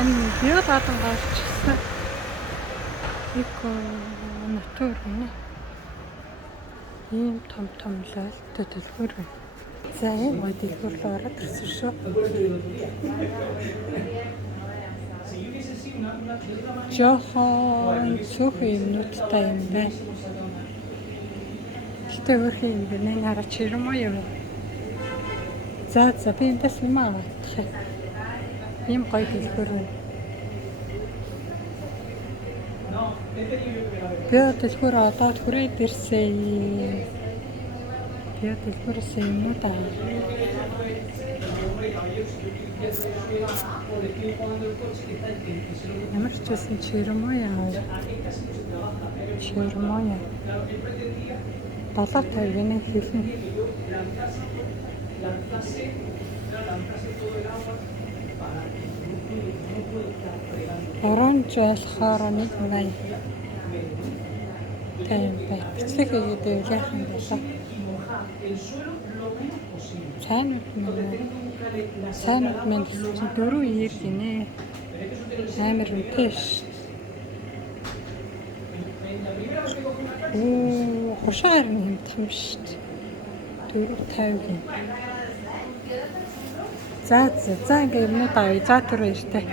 энэ биологийн гарчсан эко натур нэ. Ийм том лалт дэлгүүр байна. За энэ гой дэлгүүр рүү ороод ирсэн шүү. Жохон цөөхөн юмнуудтай юм байна. Гэтэ өөрхийн юм байна. Энэ хараач хэрмөө юм. За би эндээс юм авах. Ийм гоё дэлгүүр байна. Би дэлгүүр одоо хүрээд ирсэн. Би дэлгүүрээс юмнууд аваа. Ямар ч байсан чирмөө яа. 750 гинэ хэлнэ. Оранж болохоор 180. Тийм бай. Бичлэг хийгээд явах юм болоо. Сайнуд минь 4 гинэ. Амар үнэтэй ш. Хошаар юм том ш. 450 гинэ. За ингээ юмнууд авъя. За түр баяртай.